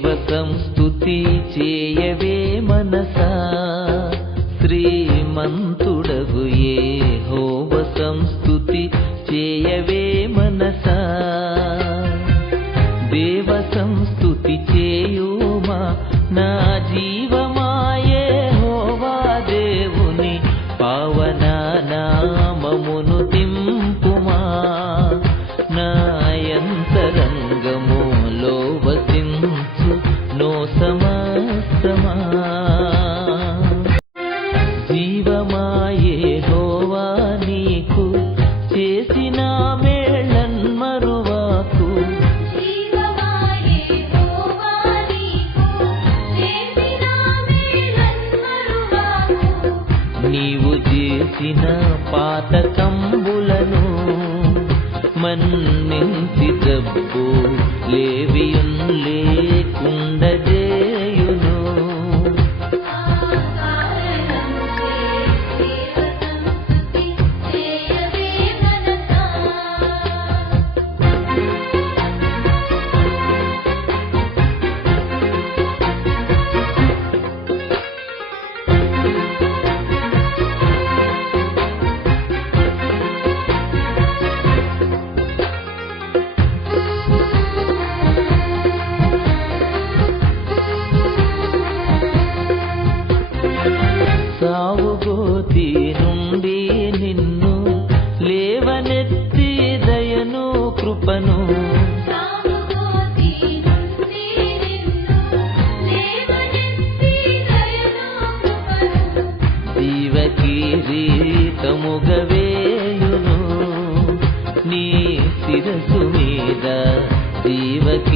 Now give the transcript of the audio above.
సంస్తుతి చేయవే మనసా శ్రీమంతుడగు యెహోవా సంస్తుతి చేయవే మనసా దేవ సంస్తుతి చేయుమా నా జీవమా యెహోవా దేవుని పావన నామమును దింపుమా నా యంతరంగములో వసించు నో సమస్తమా జీవమా యెహోవా నీకు చేసిన మేళ్ళన్ మరువాకు నీవు చేసిన పాతకంబులను మన్నించి జబ్బు లేవియున్ లేకుండజేయును సావుగోతి నుండి నిన్ను లేవనెత్తి దయను కృపను జీవకిరీటముగవేయును నీ శిరసు మీద జీవకిరీటముగవే